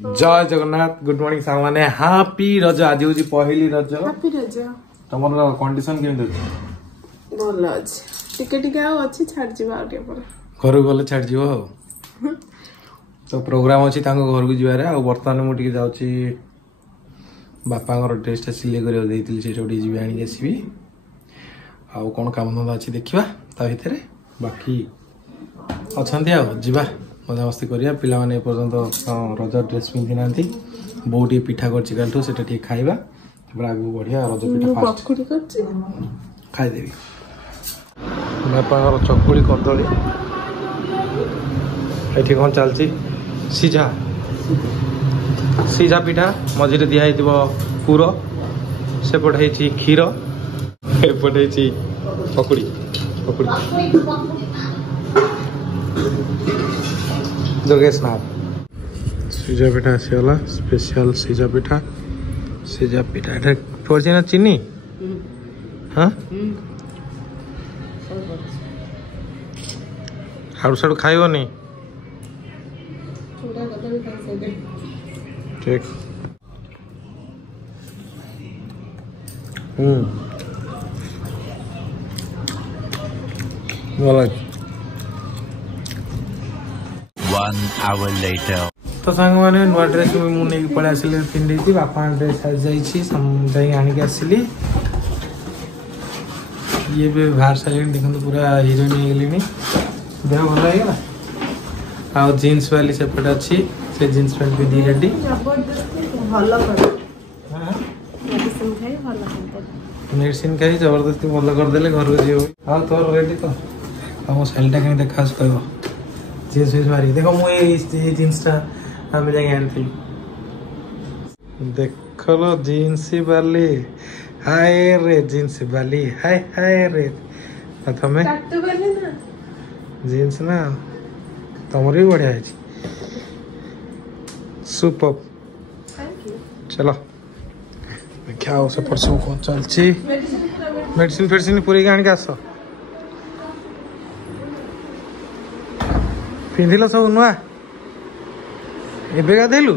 जय Jagannath good morning सांग माने हैप्पी रज आज होची पहिली रज हैप्पी रज तमर कंडीशन केमि अछि बोल अछि टिके टिके आ अछि छाड़ जीवा आगे पर घर गले छाड़ जीवो तो प्रोग्राम अछि तांको घर को जिवारे आ वर्तमान मु टिके जाउची बापा घर ड्रेस टा सिले करियो देइतिल से जोडी जिबे आनी आसीबी आ कोन काम धंदा अछि देखिबा ता भितरे बाकी अछंती आ जिबा मजा मस्ती करिया पिला माने पर्यंत रज ड्रेस पिंधि नांती बोटी पिठा करछि कालठो सेटा ठीक खाइबा तबरा आगु बढ़िया रज पिठा फास्ट पकुड़ी करछि खाइ देबी बापार चकुड़ी कदली एठी कोन चलछि सीझा सीझा पिठा मझिरे दिया हेतिबो पुरो से पठाई छी खीर ए पठाई छी पकुड़ी पकुड़ी दुर्गेश नाथ सीझा पिठा आसीगला स्पेशल सीझा पिठा एटा पड़छि ना चीनी हाँ हाड़ू साड़ू खाइब नहीं ठीक भल 1 hour later तो सांग माने नुआ ड्रेस मु नै पळे आसिले पिंडी थी बापा ड्रेस आ जाई छी जाई आनी के आसिली ये भी बाहर साइड देखंतु पूरा हीरोइन हे गेलीनी देह भल है ना आ जींस वाली सेपट अच्छी से जींस पैंट भी दी रेडी जबरदस्ती भलो कर हां मेडिसिन खाई भलो कर मेडिसिन खाई जबरदस्ती भल कर देले घर को जीव हां तोर रेडी तो हम सेलटा कहीं देखास कहबो जींस भी मारी देखो मु ये जींस टा हम जाके आनती देखलो जींस वाली हाय रे जींस वाली हाय हाय रे प्रथमे काटतो बने ना जींस ना तमर भी बढ़िया है सुपर थैंक यू चलो क्या हो से परसों कौन चलची मेडिसिन फेडिसिन पूरी गाणी के आस पिंधिल सब नुआ एबे गाधेलु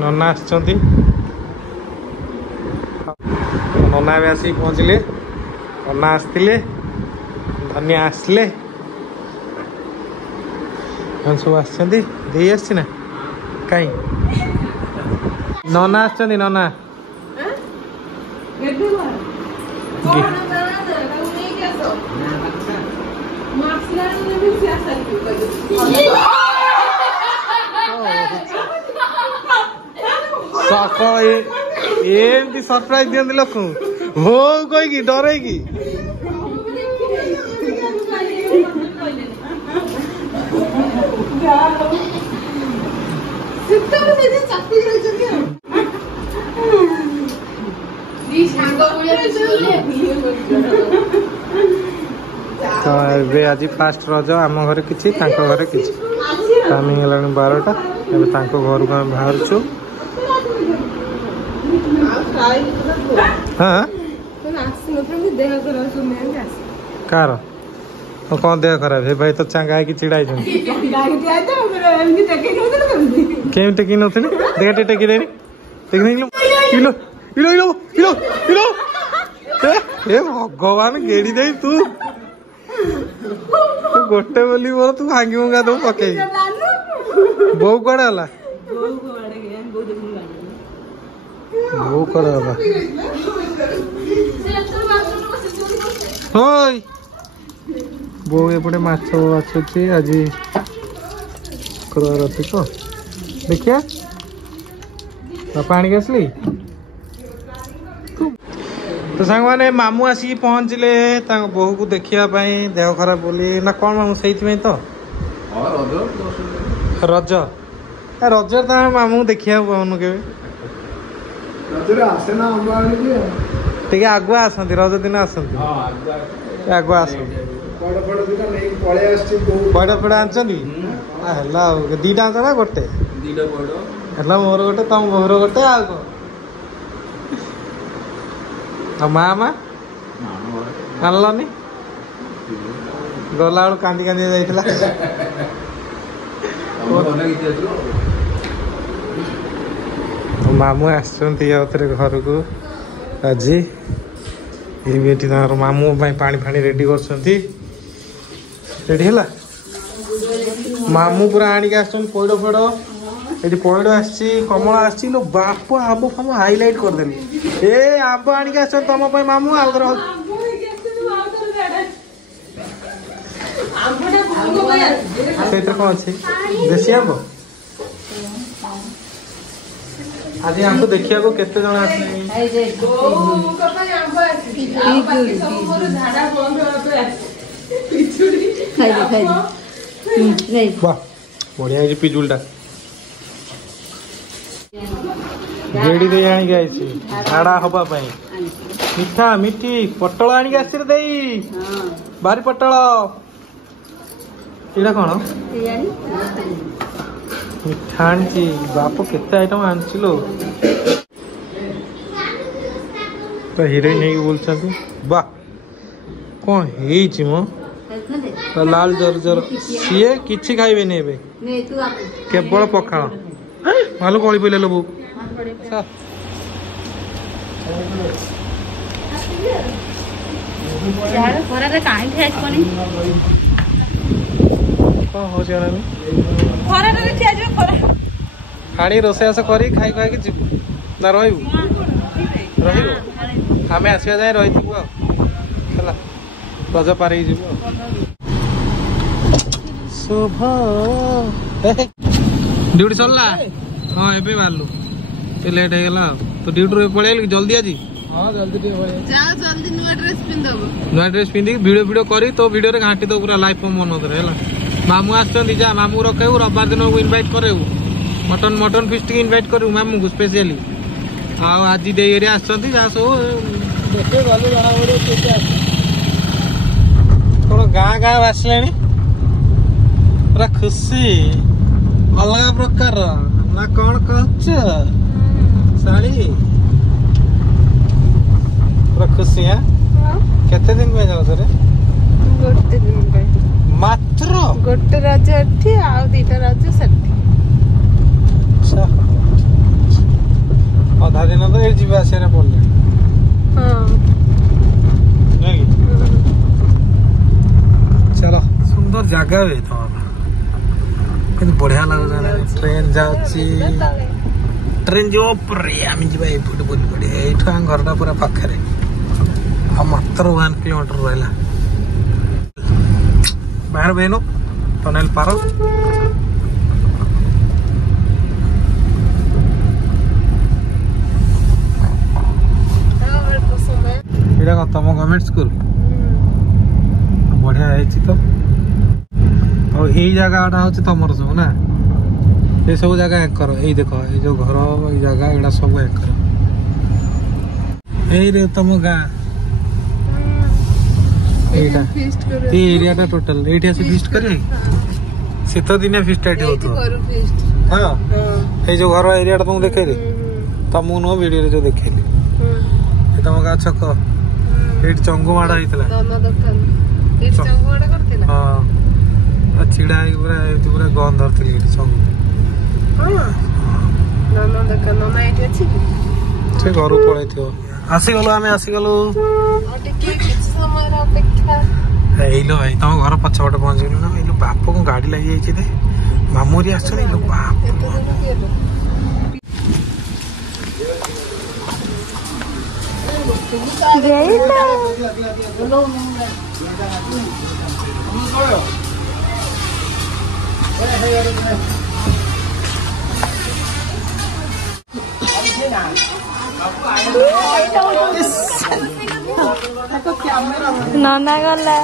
नना आछंती नना भी आसी पहुँचले नना आसतिले धनिया आसले हम सब आछंती देई आछी ना काई नना आछंती नना गेडी मार कोन ना ना उनी के सो मार्क्स लाने भी से आसा सकाल एमती सरप्राइज दियंती लोक हो कोई की डरे की तो आज फास्ट रज आम घर किसी घर किसी टाइमिंग है 12टा एवं घर को बाहर छु हाँ कार तो कौन देह खराब है भाई तो चांगा कि चिड़ाई केम टेकी नथि देह टेकी देनी टेकी इलो इलो इलो इलो इलो ए भगवान गेड़ी दे तू गोटे बोली मोर तू भांगी मुंगा दो पके बो कड़ा हला बो कड़ा हला होय बो एपटे माछ आछुची आज शुक्रवार अछि तो देखिया पानी आसली तो सांग माने मामू आसी पहुँचले बहु को देखिया देह खराब बोली ना कौन मामू से तो रज रज तो मामू देखिया पाऊनु के आगुआ आसती रज दिन आसती आगुआ आस बड़ पड़ आनी दीटा आंच ना गोटे है मोर गोटे तुम बोर गोटे आ मामा आनलनी गला बेलू कांदी कांदी जाइला मामू आसुँच घर को आज ये मामू पानी फाणी रेडी कर रेडी है मामू पूरा आणिक आस पैड़ फैड़ ये पैड़ आस कमला आस बाप आंब फाम हाइलाइट करदेली ए आंब आणिक आस तुम मामू आउ कौन अच्छे देसी आंब आज हमको देखिया को केते जण आसले वाह बढ़िया है पिजुलटा गेड़ी दे आनी गई झाड़ा हवा पाई मिठा मिठी पटल आनी आसी देई बारी पटल एटा कौन मिठा आनी बाप केते आइटम आनी लो तो हिरोइन नहीं बोलते वाह कौन है मो तो लाल जर जर सीए किछि खाइबे नै बे केवल पखाळ मालू कोळी पइले लो बो यार कोरा रे काहे ठेस कोनी को हो जाना कोरा रे ठेस कोरा हाणी रोसेस करी खाई खाई के जिबु ना रहइबु रहइबु हमें आसिया जाय रहिथिबु चला रज पारे जिबु शुभ ड्यूटी चलला हां एबे बालू ते लेट हे गेला तो ड्यूटी रे पळेल जल्दी आजी हां जल्दी दे होय जा जल्दी नुआ ड्रेस पिंदी वीडियो करी तो वीडियो रे घाटी तो पूरा लाइव मन करे हला मामू आछन जा मामू रखेउ रविवार दिन को इनवाइट करेउ मटन फिस्ट के इनवाइट करू मामू को स्पेशली आ आज दे एरिया आछंती जा सो देखे वाले जाना ओरे के कोन गां गां आसलेनी पूरा खुशी अलग प्रकार ना कौन कहछ साड़ी पूरा खुशी है केते दिन में जाओ रे गोटे दिन पे मात्र गोटे रज एठी आ दीटा रज सेठी अच्छा आधा दिन तो ए जीवा से रे पड़ले हां नहीं चलो सुंदर जगह है तो कितनी बढ़िया लगे ट्रेन जाऊँगी ट्रेन जो आम जा बढ़िया ये घरटा पूरा पाखे मात्र 1 किलोमीटर रहा बाहर बेनो टनेल पार ये तुम गवर्नमेंट स्कूल बढ़िया है तो और यही जगह हूँ तुम सब ना ये सब जगह एकर यही देख ये जो घर ये जगह एड़ा सब एकर यही रे तुम गाँ एरिया टोटल ये फिस्ट कर शीत दिन फिस्ट हाँ ये जो घर एरिया तुमको देखे तुमको नुह वीडियो जो देखे तुम गाँ छक ये चंगु माड़ होता हाँ चिड़ा पूरा गन धरती चंगु से घर पलि आसीगलु आम आसीगलु लो भाई तुम घर पछपटे पहुंचल ना ये बाप को गाड़ी लगी जाइए मामूरी आस बाप नाना गला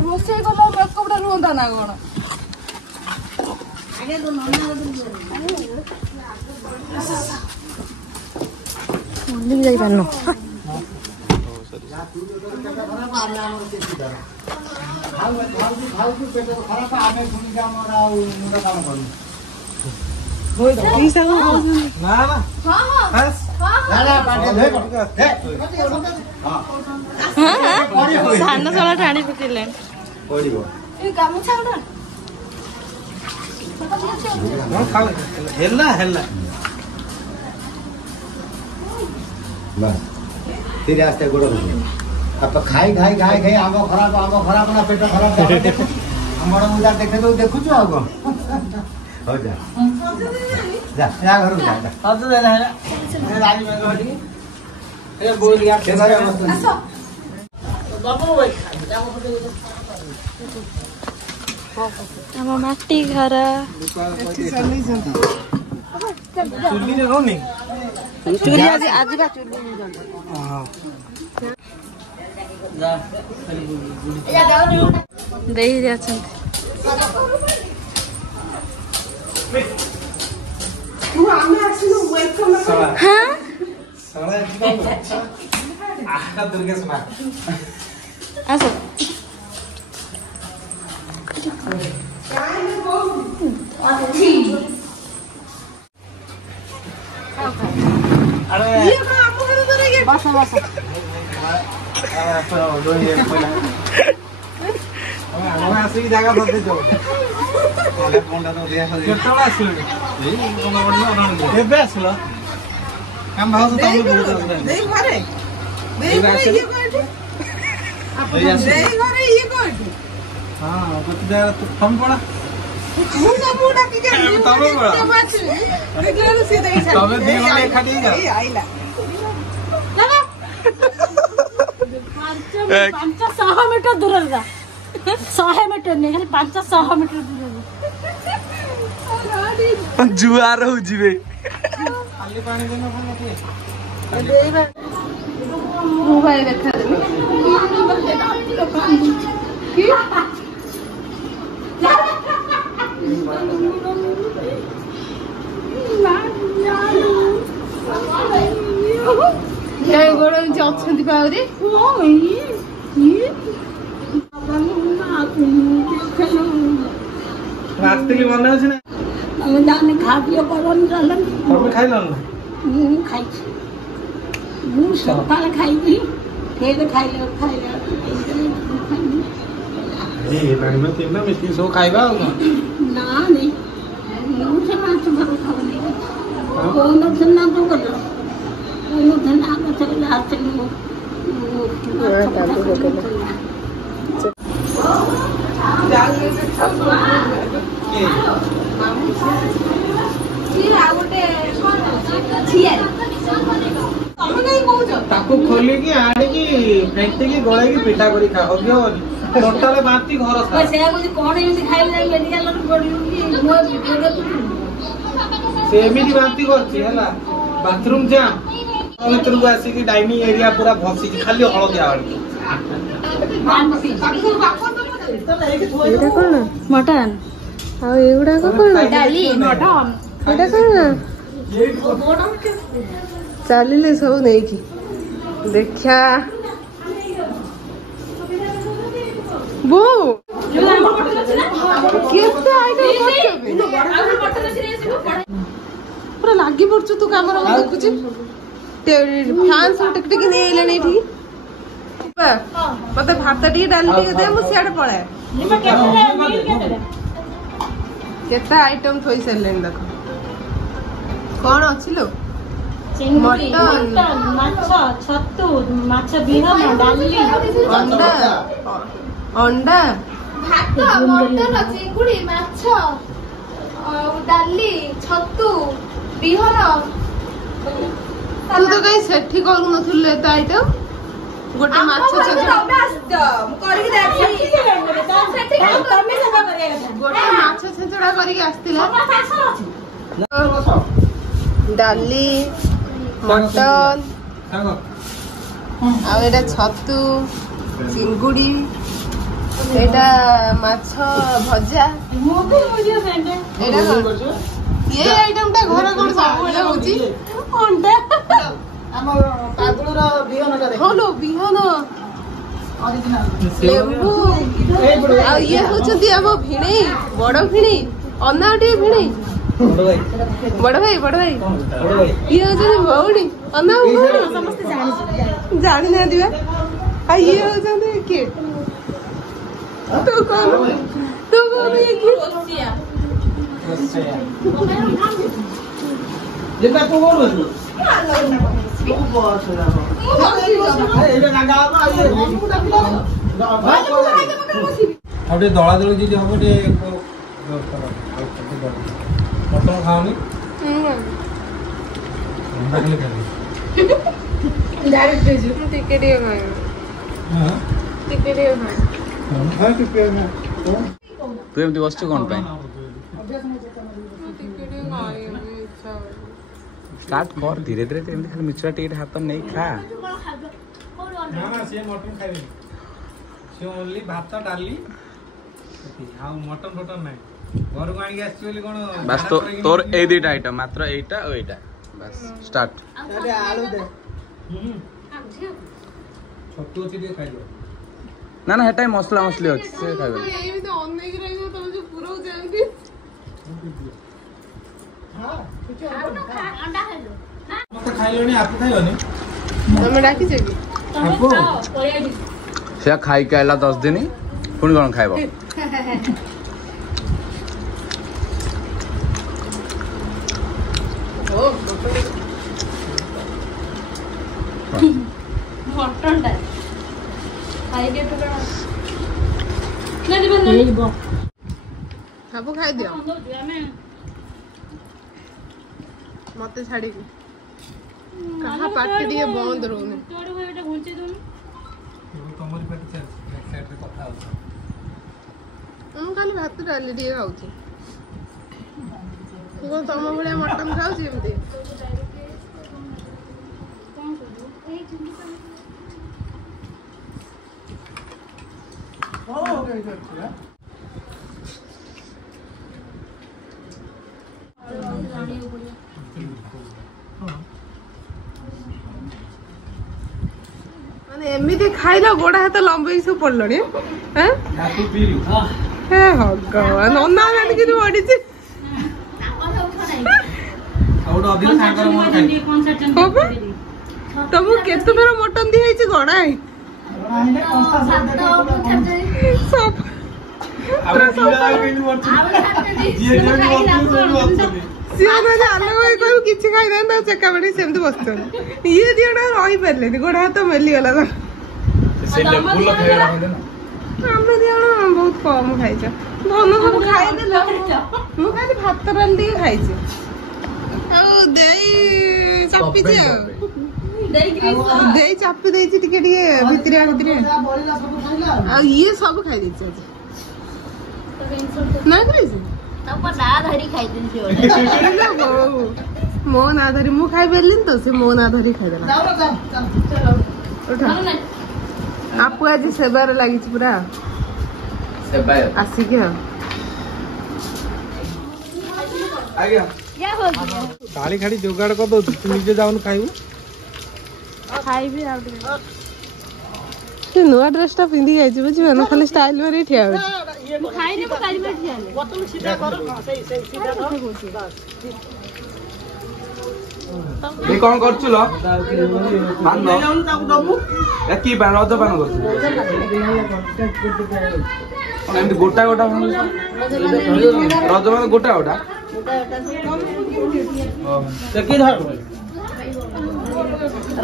रोसे को मेकअप रुंदा ना कोन जाई पानो ଖାଉଛୁ ପେଟ ଖରାପ ଆମେ ଶୁଣିକି ଆମର ଆଉ ମୁଣ୍ଡ କାମ କରୁନୁ। ଧାନ ଶଳା ଟାଣି ପକେଇଲେ ଧୀରେ ଆସ୍ତେ ଗୋଡ଼ ଖାଇ ଖାଇ ଖାଇ ଖାଇ ଆମ ଖରାପ ନା ପେଟ ଖରାପ ଆମର ମୁଦା ଦେଖୁଛୁ ଆଉ କଣ ହଉ ଯା ଯା ଘରକୁ ଆମ ମାଟି ଘର ଚୁଲି ଆଜି ବା ଚୁଲି ଦେଇ ଅଛନ୍ତି ଆସ ଆସିକି ଜାଗା ଧରିଦେଇଛ ଏବେ ଆସିଲ ଆମ ଭାଉଜ ପାଞ୍ଚଶହ ମିଟର ଦୂରରେ ଯା 100 ମିଟର नहीं खाली 500 मिटर दूर जुआर हो जिवे मोबाइल देखा गोड़ अच्छी पावरी रास्ते मन अच्छे ना जाने खा पियो करन चलन तमे खाइल ना मु खाइ मु सकाळ खाइबी फेर खाइले ए पानी में तीन मिस्टी सो खाइबा ना नहीं मु से माछ भर खावनी कोन धन्ना तो कर कोन धन्ना का चला चली खोली की आड़ी की फेंटी की गोले की पिटा करी खा टोटाल बांती घर एमती बांती कर बाथरूम जाम भर को आसिक डाइनिंग एरिया पूरा भसी खाली हलदिया मटन एगुड़ाक डाली मटन चलिए सब नहीं की देखा बो पूरा लगी पड़ू तू कम देखुची फैन सब टिक नहीं मत भात टी डाली दे मुझे पलाए केते आइटम थोई सारे देख कौन अच्छी लो मटन छतु माछ बिहन डाली अंडा अंडा भात मटन चिंगुड़ी माछ डाली छतु बिहन तू तो कहीं सेठी करू नथुले एत आइटम गोटे माछ छेचड़ा गोटे माछ छेचड़ा करके आस्तिला डाली मटन आ एटा छतु चिंगुड़ी एटा माछ भजा एटा ये आइटम ता घर कोन सब बेले होची कोनटा ଆମର ପାଦୁଳର ବିହନ ଟା ଦେଖ ହଁ ଲୋ ବିହନ ଲେମ୍ବୁ ଆଉ ଇଏ ହଉଛନ୍ତି ଆମ ଭିଣେଇ ବଡ ଭିଣେଇ ଅନା ଟିକେ ଭିଣେଇ ବଡ ଭାଇ ଇଏ ହଉଛନ୍ତି ଭଉଣୀ ଅନା ଜାଣିନାହାନ୍ତି ବା ଆଉ ଇଏ ହଉଛନ୍ତି କିଏ ତୁ କଣ ଇଏ କିଏ ଆଉ ଟିକେ ଦଳା ଦଳି ଯଦି ହବ ଟିକେ ମଟନ ଖାওনি ତୁ ଏମିତି ବସିଛୁ କଣ ପାଇଁ? ଷ୍ଟାର୍ଟ କର ଧୀରେ ଧୀରେ ଏମିତି ଖାଲି ମିଛୁଆ ଟିକେ ହାତ ନେଇ ଖା। ନା ସିଏ ମଟନ ଖାଇବେନି ସିଏ ଓନ୍ଲି ଭାତ ଡାଲି ଆଉ ମଟନ ଫଟନ ନାହିଁ ଘରକୁ ଆଣିକି ଆସିଛି ବୋଲି କଣ ବାସ୍ ତୋର ଏଇ ଦିଟା ଆଇଟମ ମାତ୍ର ଏଇଟା ଆଉ ଏଇଟା ବାସ୍ ଷ୍ଟାର୍ଟ। ଛତୁ ଅଛି ଟିକେ ଖାଇଦିଅ। ନା ନା ହେଟା ମସଲା ମସଲି ଅଛି ସେ ଖାଇବେ। ମତେ ଖାଇଲଣି ଆପୁ ଖାଇବନି ତମେ ଡାକିଛ କି ଆପୁ ସେ ଖାଇକି ଆଇଲା 10 ଦିନ ପୁଣି କଣ ଖାଇବ? ସବୁ ଖାଇଦିଅ ମତେ ଛାଡିକି କାହା ପାଟି ଟିକେ ବନ୍ଦ ରହୁନି। ତମରି ପାଟି ଚାଲିଛି କଥା ହଉଛି ମୁଁ ଖାଲି ଭାତ ଡାଲି ଟିକେ ଖାଉଛି। କଣ ତମ ଭଳିଆ ମଟନ ଖାଉଛି ଏମିତି? ମାନେ ଏମିତି ଖାଇଲ ଗୋଡ ହାତ ଲମ୍ବେଇ ସବୁ ପଡିଲଣି ହେ ଭଗବାନ ଅନା ଆଣିକି ପଡିଛି। ତମକୁ କେତେ ଥର ମଟନ ଦିଆହେଇଛି ଗଣା ହେଇ କିଛି ଖାଇନାହାନ୍ତି ଆଉ ଚେକା ବାଡି ସେମିତି ବସିଛନ୍ତି। ଇଏ ଦିଟା ରହିପାରିଲେନି ଗୋଡ ହାତ ମେଲିଗଲା। ଆମେ ଦିଜଣ ବହୁତ କମ ଖାଇଛ ଧନ ସବୁ ଖାଇଦେଲ। ମୁଁ ଖାଲି ଭାତ ଡାଲି ଟିକେ ଖାଇଛି ଆଉ ଦେଇ ଚାପିଛି ଆଉ ଦେଇ ଚାପି ଦେଇଛି ଟିକେ ଟିକେ ଭିତରିଆ ଆଉ ଇଏ ସବୁ ଖାଇଦେଇଛି ଆଜି ନା ଖାଇଛି ମୋ ନା ଧରି ମୁଁ ଖାଇପାରିଲିନି ତ ସେ ମୋ ନା ଧରି ଖାଇଦେଲା। ଆପୁ ଆଜି ସେବାରେ ଲାଗିଛି ପୁରା ଆସିକି ଆଉ ଶାଢୀ ଖାଡି ଯୋଗାଡ କରିଦଉଛୁ ତୁ ନିଜେ ଯାଉନୁ ଖାଇବୁ। ଖାଇବି ଆଉ ଟିକେ ସେ ନୂଆ ଡ୍ରେସ ଟା ପିନ୍ଧିକି ଯାଇଛି ବୁଝିବ ନା ଖାଲି ଷ୍ଟାଇଲ ମାରି ଠିଆ ହଉଛି। ଖାଇଲେ ମୁଁ କାଲି ଠିଆ କଣ କରୁଛୁ ଲ କି ରଜ ପାନ କରୁଛୁ ଏମିତି ଗୋଟା ଗୋଟା ରଜ ମାନେ ଗୋଟା ଗୋଟା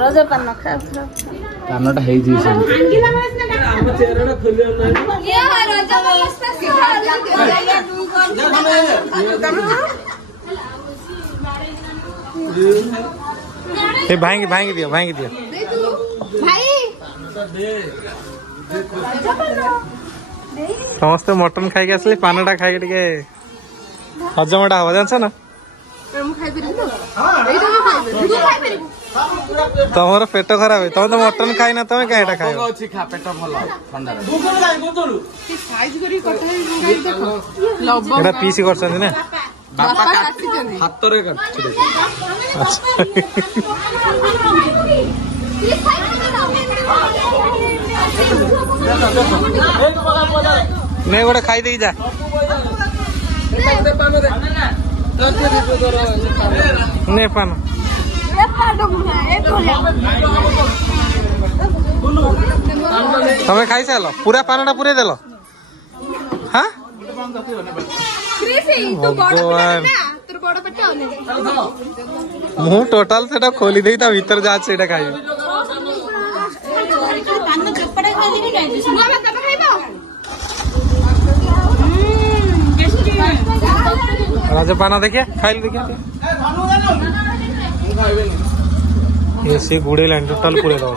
ରଜ ପାନ ପାନଟା ହେଇଛି ଭାଇଙ୍କି ଦିଅ ଭାଇ ସମସ୍ତେ ମଟନ ଖାଇକି ଆସିଲେ ପାନଟା ଖାଇକି ଟିକେ ହଜମଟା ହବ ଜାଣିଛ ନା। ତମର ପେଟ ଖରାପ ତମେ ତ ମଟନ ଖାଇନା ତମେ କାଇଁ ଏଟା ଖାଇବ? ପେଟ ଭଲ ଏଟା ପିସ୍ କରିଛନ୍ତି ନା ହାତରେ ନେ ଗୋଟେ ଖାଇ ଦେଇକି ଯା। ନେ ପାନ ତମେ ଖାଇସାରିଲ ପୁରା ପାନଟା ପୁରେଇ ଦେଲ। ହଁ ମୁଁ ଟୋଟାଲ ସେଟା ଖୋଲି ଦେଇ ତା ଭିତରେ ଯାହା ସେଇଟା ଖାଇବି। राजपान देखिए खाइल देखिए ये से गुड़े लाइन टोटल पूरे दो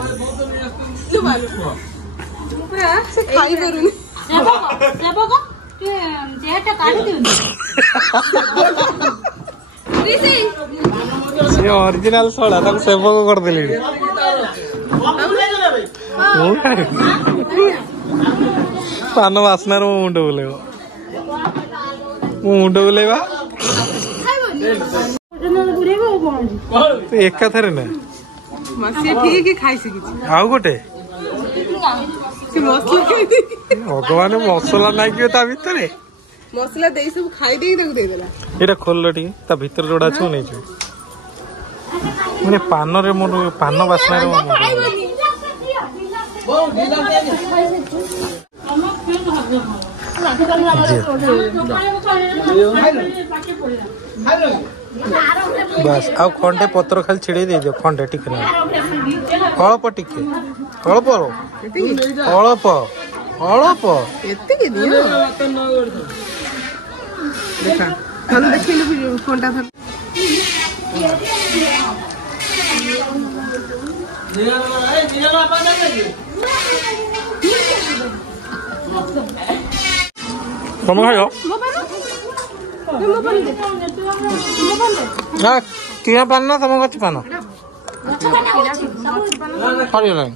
खाई करूनी से ओरिजिनल सोडा तक सेवक कर देली पान वासना रो मुंड बुलेबो मुंड बुलेबा एका थरे ना मसिया ठीक खाई सकिछि आउ गोटे भगवान मसला नाइ कि ता भितरे मसला देई सब खाई देई तक दे देला एटा खोललो टी ता भीतर जोडा छु नै छु माने पान रे मोर पान वासना रे बस आउ खंडे पत्र खाली छिड़े दे दियो खंडे टिके ना अल्प टिके अल्प अल्प अल्प एते के दियो देखा हम देखिलु फोनटा था कम खायो ना किया पान ना तम गछ पान हरि लाइन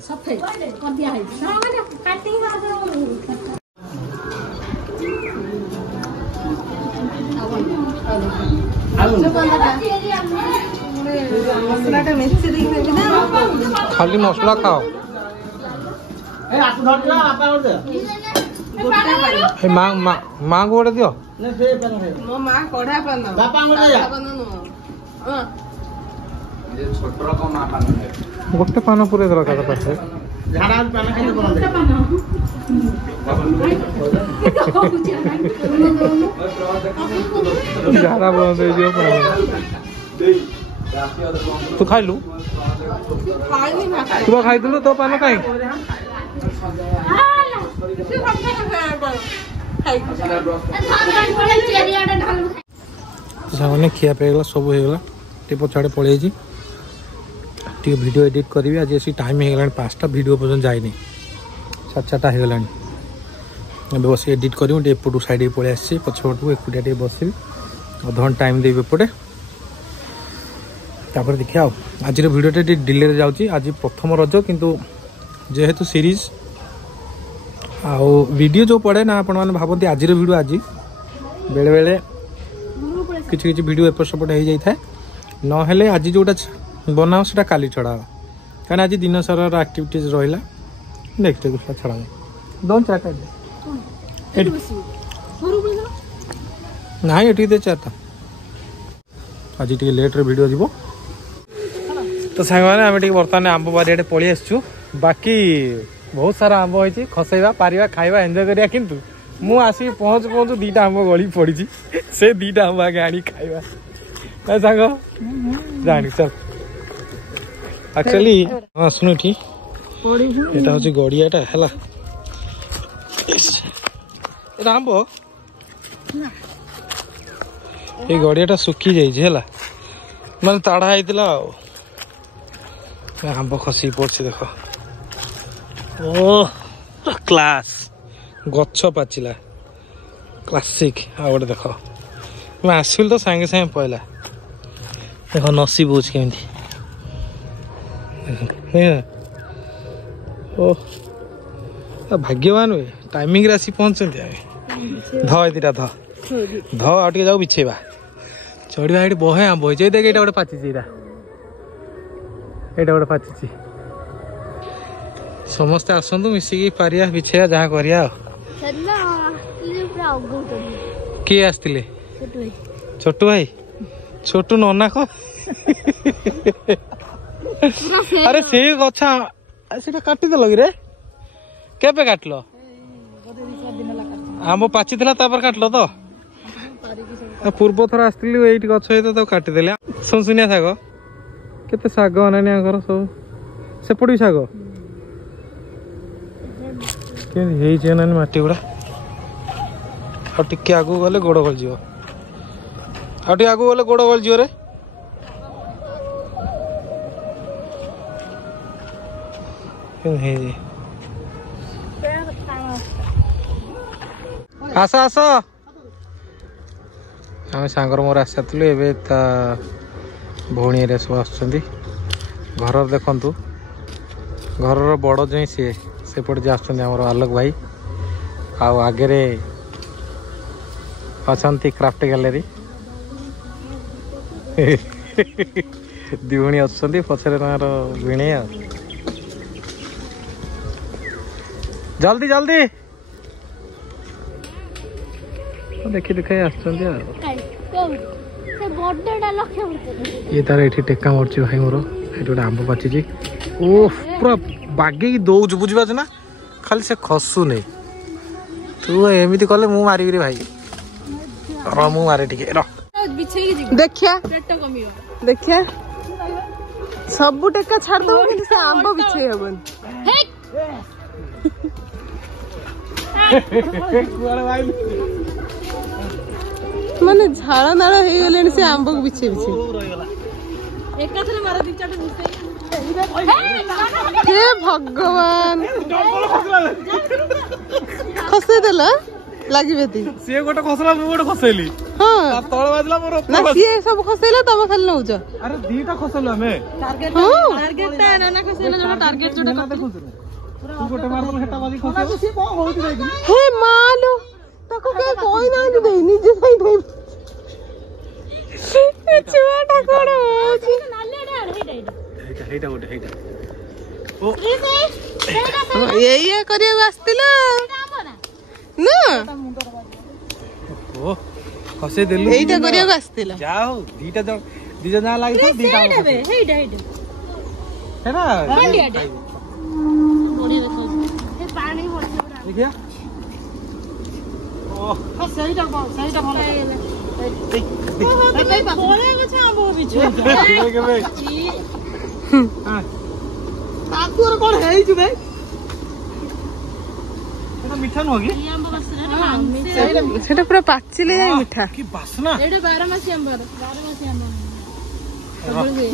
खाली मसला खाओ माँ को गोटे दियो मो मां कोढ़ा पान बापा गोटे पान पूरे दर का पास झाड़ा बंद तू खाइलु तू खाइलु तो पान कहीं सामने खिया पेगला सब होगला टे पछाड़े पड़े टे वीडियो एडिट करी आज ऐसी टाइम हो गला 5टा वीडियो पर्यटन जाए 7-8टा हो गला बस एडिट करी एपटू साइड पलि आसी पछपटू एकुटिया बस अधघंटा टाइम देवी एपटे तापर देखिए आज वीडियो डिले जाऊँगी आज प्रथम रज किंतु जेहेतु सीरीज आउ वीडियो जो पड़े ना आपण मैंने भावती आज वीडियो आज बेले बेले किसी किसी वीडियो एपट सेपट हो जाए ना आज जोटा बनाओ से काली छड़ा कहीं आज दिन सारा एक्टिविटीज रहा नेक्स्ट छड़ा दो 4टा ना ये दे 4टा आज टे लेट्रे वीडियो जीव तो सांग मैंने आम बर्तमान आंब बारियाटे पलि आसचु बाकी बहुत सारा आंब होती खसैबा पारिबा खाइबा एंजॉय करिया किंतु मु आसी पहुँच पहुँचू 2टा आंब गली पड़ी से 2टा आंब आगे आनी खाइबा सांग जानी चल एक्चुअली हाँ सुनु ठीक एटा हूँ गड़ियाटा है आंब ये गड़ियाटा सुखी जाइए मैंने ताड़ा होता आंब खसी पड़ी देख ओ क्लास गछ पाचिला क्लासिक आ गए देख मैं आसली तो सांगे सांगे पहला देख नसी बोझ केमी ओ भाग्यवान हुए टाइमिंग आसी पहुँचते धीटा ध आ जाऊ बिछेबा चढ़ा ये बहे आंब हो देख ये गोटे पाची यहाँ गोटे पाची ସମସ୍ତେ ଆସନ୍ତୁ ମିଶିକି ପାରିବା ବିଛେଇବା ଯାହା କରିବା ଆଉ। କିଏ ଆସିଥିଲେ? ଛୋଟୁ ଭାଇ ଛୋଟୁ ନନା କ ଆରେ ସେ ଗଛ ସେଟା କାଟିଦେଲ କି ରେ? କେବେ କାଟିଲ? ଆମ୍ବ ପାଚିଥିଲା ତାପରେ କାଟିଲ ତ? ପୂର୍ବ ଥର ଆସିଥିଲି ଏଇଠି ଗଛ ହେଇତ ତାକୁ କାଟିଦେଲେ। ସୁନସୁନିଆ ଶାଗ କେତେ ଶାଗ ଅନାନିଆଙ୍କର ସବୁ ସେପଟେ ବି ଶାଗ କେମିତି ହେଇଛି ଅନାନି ମାଟି ଗୁଡା। ଆଉ ଟିକେ ଆଗକୁ ଗଲେ ଗୋଡ ଗଳିଯିବ। ଆଉ ଟିକେ ଆଗକୁ ଗଲେ ଗୋଡ ଗଳିଯିବ ରେ। କେମିତି ହେଇଛି ଆସ ଆସ। ଆମେ ସାଙ୍ଗର ମୋର ଆସିଥିଲୁ ଏବେ ତା ଭଉଣୀ ଏରିଆ ସବୁ ଆସୁଛନ୍ତି। ଘରର ଦେଖନ୍ତୁ ଘରର ବଡ଼ ଜଇଁ ସିଏ ସେପଟେ ଯେ ଆସୁଛନ୍ତି ଆମର ଆଲୋକ ଭାଇ। ଆଉ ଆଗରେ ଅଛନ୍ତି କ୍ରାଫ୍ଟ ଗ୍ୟାଲେରୀ ଦି ଭଉଣୀ ଅଛନ୍ତି ପଛରେ ତାଙ୍କର ଭିଣେଇ ଆଉ। ଜଲ୍ଦି ଜଲ୍ଦି ଦେଖି ଦେଖାଇ ଆସୁଛନ୍ତି ଆଉ। ଇଏ ତାର ଏଠି ଟେକା ମରୁଛି ଭାଇ ମୋର। ଏଠି ଗୋଟେ ଆମ୍ବ ପାଚିଛି ଓ ପୁରା ବାଗେଇକି ଦଉଛୁ ବୁଝିପାରୁଛୁ ନା ଖାଲି ସେ ଖସୁନି। ତୁ ଏମିତି କଲେ ମୁଁ ମାରିବିରେ ଭାଇ। ର ମୁଁ ମାରେ ଟିକେ ର ଦେଖିଆ ଦେଖିଆ ସବୁ ଟେକା ଛାଡିଦବ କିନ୍ତୁ ସେ ଆମ୍ବ ବିଛେଇ ହବନି। ମାନେ ଝାଳ ନାଳ ହେଇଗଲେଣି ସେ ଆମ୍ବକୁ ବିଛେଇ ବିଛେଇ। ହେ ଭଗବାନ ଖସେଇ ଦେଲ ଲାଗିବେ ସିଏ ଗୋଟେ ଖସଲା ମୁଁ ଗୋଟେ ଖସେଇଲି। ହଁ ତଳେ ବାଜିଲା ମୋର ନା ସିଏ ସବୁ ଖସେଇଲା ତମେ ଖାଲି ନଉଛ। ଆରେ ଦିଟା ଖସେଇଲୁ ଆମେ। ହେ ମାଲୋ ତାକୁ କେହି କହିନାହାନ୍ତି ଦେଇ ନିଜେ ଯାଇ ଦେଇ ଛୁଆଟା କଣ ହଉଛି। ଏଇଆ କରିବାକୁ ଆସିଥିଲ ନା ଖସେଇ ଦେଲୁ ଏଇଟା କରିବାକୁ ଆସିଥିଲ। ଯାହା ହଉ ଦିଟା ଦି ଜଣ ଲାଗିଥିଲା ଦିଟା ଦେଖିଆ କଣ ହେଇଛୁ ଭାଇ ମିଠା ନୁହଁ କି? ସେଟା ପୁରା ପାଚିଲେ ଯାଇ ମିଠା। କି ବାସ୍ନା।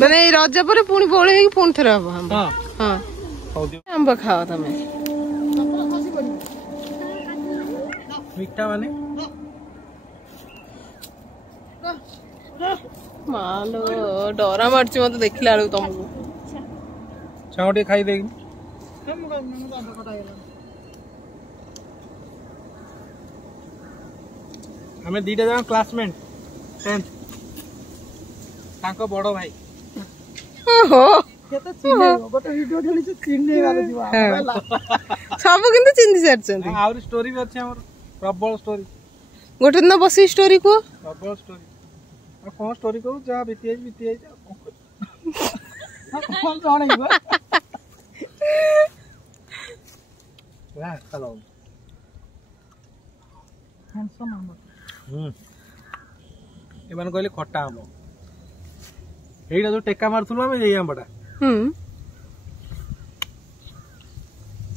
ମାନେ ଏଇ ରଜ ପରେ ପୁଣି ବଉଳ ହେଇକି ପୁଣି ଥରେ ହବ ଆମ୍ବ। ହଁ ଆମ୍ବ ଖାଅ ତମେ। ମିଠା ମାନେ ମାଲୋ ଡର ମାରୁଛି ମତେ ଦେଖିଲା ବେଳକୁ ତମକୁ। ଛାଉ ଟିକେ ଖାଇଦେଇକି ଆମେ ଦିଟା ଜଣ କ୍ଲାସମେଟ ତାଙ୍କ ବଡ ଭାଇ। ସବୁ କିନ୍ତୁ ଚିହ୍ନି ସାରିଛନ୍ତି। ଆହୁରି ଷ୍ଟୋରି ବି ଅଛି ଆମର ପ୍ରବଳ ଷ୍ଟୋରି। ଗୋଟେ ଦିନ ବସି ଷ୍ଟୋରି କୁହ। ପ୍ରବଳ ଷ୍ଟୋରି। ଆଉ କଣ ଷ୍ଟୋରି କହୁ ଯାହା ବିତି ଯାଇଛି ଆଉ ଏମାନେ କହିଲେ ଖଟା ଆମ୍ବ। ଏଇଟା ଯୋଉ ଟେକା ମାରୁଥିଲୁ ଆମେ ଏଇ ଆମ୍ବଟା।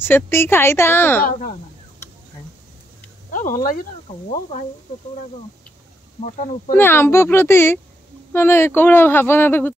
ସେତିକି ଖାଇଥା ଭଲ ଲାଗିଲା ଭାଇ। ଆମ୍ବ ପ୍ରତି ମାନେ କୋଉ ଭଳିଆ ଭାବନା ଦେଖୁ।